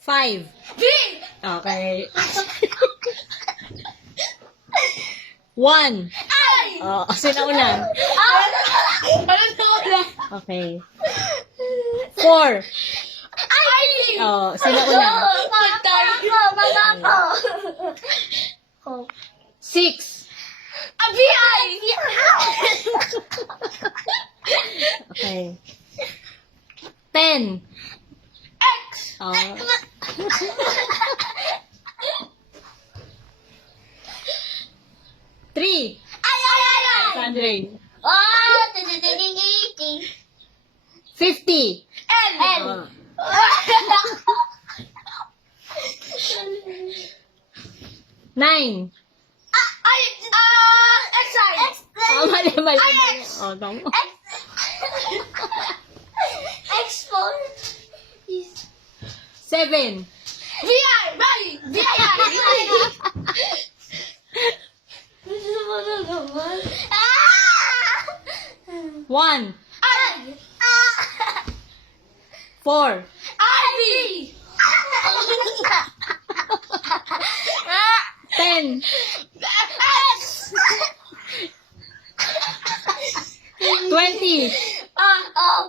5. B! Okay. 1. I! Oh, sino una? Ano to na? Okay. 4. I! Oh, sino una? Ako. 6. B.I. Okay. 10. X! Oh. 3. Ay! Sandre. Oh! 50. L! Oh. 9. Ay! X-I! Oh, mali. X. Oh, tama. X4 7. V.I. Bali! V.I. Gusto mo na naman? 1. I! 4. Ivy! 10. X! 20. Oh!